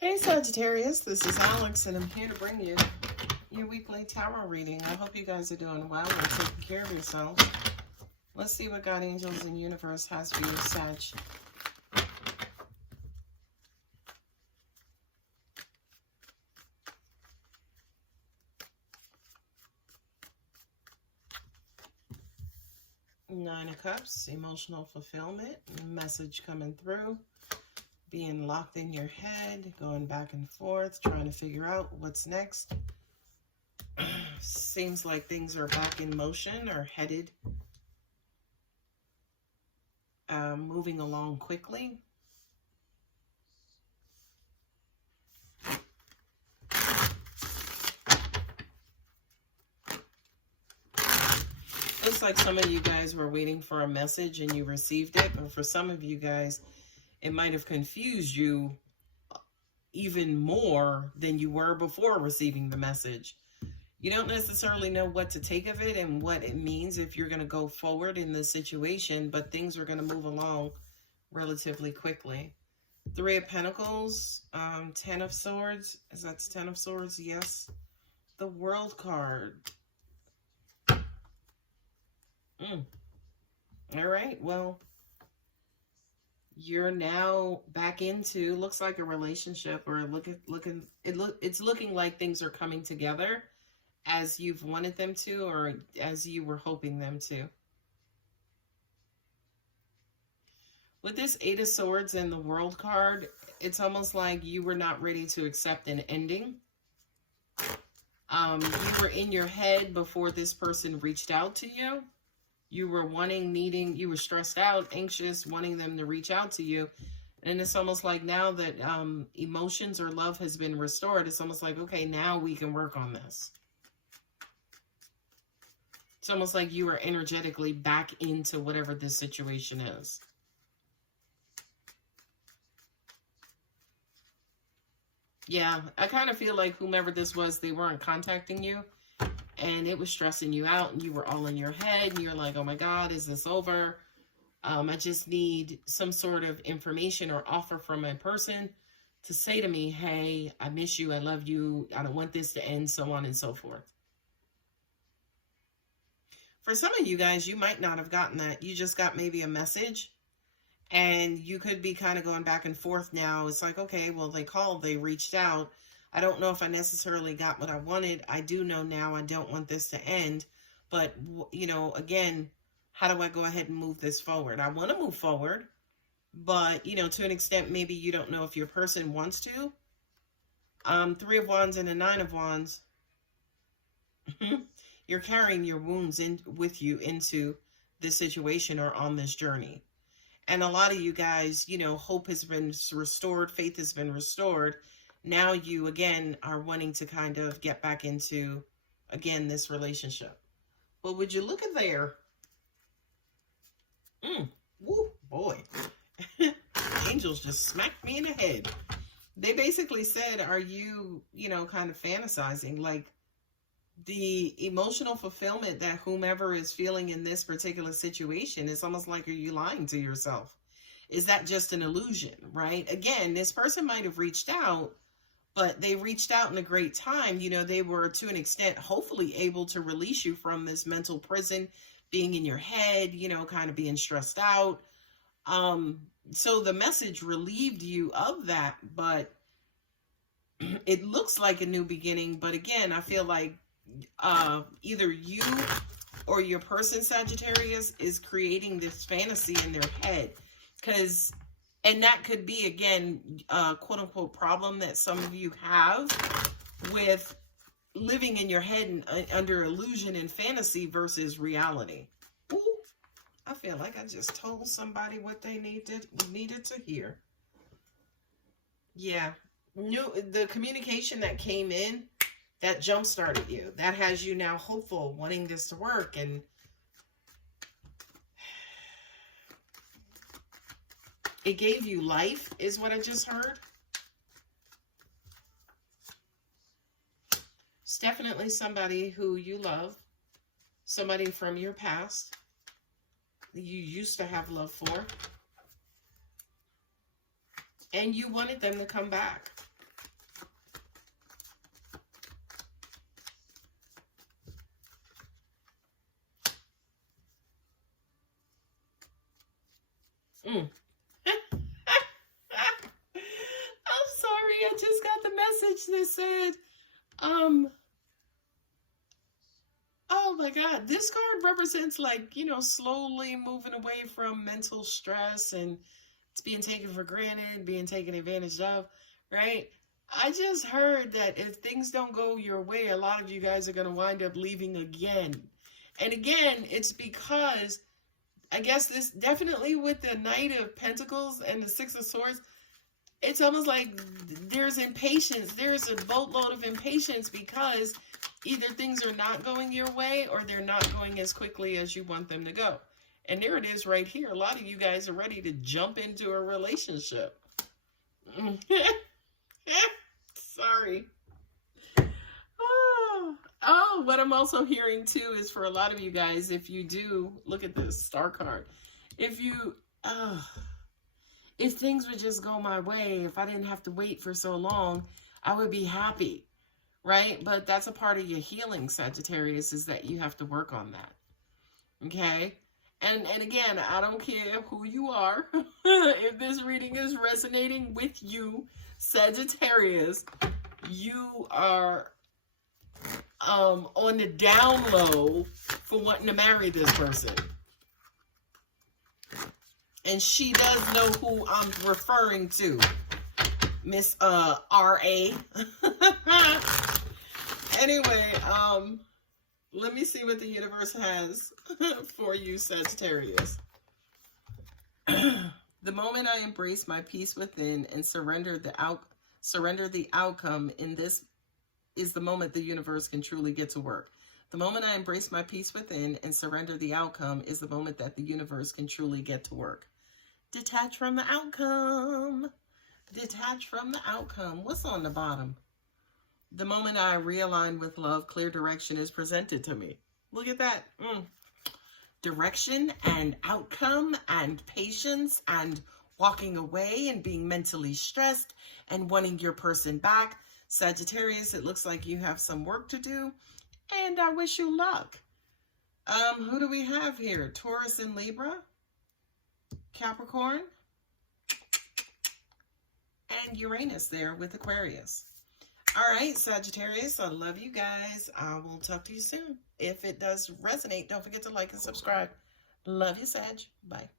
Hey Sagittarius, this is Alex and I'm here to bring you your weekly tarot reading. I hope you guys are doing well and taking care of yourselves. Let's see what God, angels, and universe has for you, Sag. Nine of Cups, emotional fulfillment, message coming through. Being locked in your head, going back and forth, trying to figure out what's next. Seems like things are back in motion or headed, moving along quickly. Looks like some of you guys were waiting for a message and you received it, but for some of you guys, it might have confused you even more than you were before receiving the message. You don't necessarily know what to take of it and what it means if you're going to go forward in this situation, but things are going to move along relatively quickly. Three of Pentacles, Ten of Swords. Is that Ten of Swords? Yes. The World card. All right, well, you're now back into, looks like a relationship, or it's looking like things are coming together as you've wanted them to, or as you were hoping them to. With this Eight of Swords and the World card, it's almost like you were not ready to accept an ending. You were in your head before this person reached out to you. You were you were stressed out, anxious, wanting them to reach out to you. And it's almost like now that emotions or love has been restored, it's almost like, okay, now we can work on this. It's almost like you are energetically back into whatever this situation is. Yeah, I kind of feel like whomever this was, they weren't contacting you. And it was stressing you out, and you were all in your head, and you're like, oh my God, is this over? I just need some sort of information or offer from a person to say to me, hey, I miss you, I love you, I don't want this to end, so on and so forth. For some of you guys, you might not have gotten that. You just got maybe a message, and you could be kind of going back and forth now. It's like, okay, well, they called, they reached out. I don't know if I necessarily got what I wanted. I do know now I don't want this to end. But, you know, again, how do I go ahead and move this forward? I want to move forward. But, you know, to an extent, maybe you don't know if your person wants to. Three of Wands and a Nine of Wands. You're carrying your wounds with you into this situation or on this journey. And a lot of you guys, you know, hope has been restored. Faith has been restored. Now you, again, are wanting to kind of get back into, again, this relationship. But would you look at there? Woo, boy. Angels just smacked me in the head. They basically said, are you, you know, kind of fantasizing? Like, the emotional fulfillment that whomever is feeling in this particular situation is almost like, are you lying to yourself? Is that just an illusion, right? Again, this person might have reached out, but they reached out in a great time. You know, they were, to an extent, hopefully able to release you from this mental prison, being in your head, you know, kind of being stressed out. So the message relieved you of that, but it looks like a new beginning. But again, I feel like either you or your person, Sagittarius, is creating this fantasy in their head. And that could be, again, a quote-unquote problem that some of you have with living in your head and under illusion and fantasy versus reality. Ooh, I feel like I just told somebody what they needed to hear. Yeah, the communication that came in, that jump-started you. That has you now hopeful, wanting this to work. And it gave you life, is what I just heard. It's definitely somebody who you love. Somebody from your past that you used to have love for. And you wanted them to come back. Mm. I'm sorry, I just got the message that said, oh my God, this card represents, like, you know, slowly moving away from mental stress and it's being taken for granted, being taken advantage of, right? I just heard that if things don't go your way, a lot of you guys are going to wind up leaving again. And again, it's because I guess this definitely with the Knight of Pentacles and the Six of Swords, it's almost like there's impatience. There's a boatload of impatience because either things are not going your way or they're not going as quickly as you want them to go. And there it is right here. A lot of you guys are ready to jump into a relationship. Sorry. Oh, what I'm also hearing too is for a lot of you guys, if you do, look at this star card. If you, if things would just go my way, if I didn't have to wait for so long, I would be happy, right? But that's a part of your healing, Sagittarius, is that you have to work on that, okay? And again, I don't care who you are. If this reading is resonating with you, Sagittarius, you are on the down low for wanting to marry this person. And she does know who I'm referring to, Miss R.A. Anyway, let me see what the universe has for you, Sagittarius. The moment I embrace my peace within and surrender the outcome in this is the moment the universe can truly get to work. The moment I embrace my peace within and surrender the outcome is the moment that the universe can truly get to work. Detach from the outcome. Detach from the outcome. What's on the bottom? The moment I realign with love, clear direction is presented to me. Look at that. Direction and outcome and patience and walking away and being mentally stressed and wanting your person back. Sagittarius, it looks like you have some work to do, and I wish you luck. Who do we have here? Taurus and Libra, Capricorn, and Uranus there with Aquarius. All right, Sagittarius, I love you guys. I will talk to you soon. If it does resonate, don't forget to like and subscribe. Love you, Sag. Bye.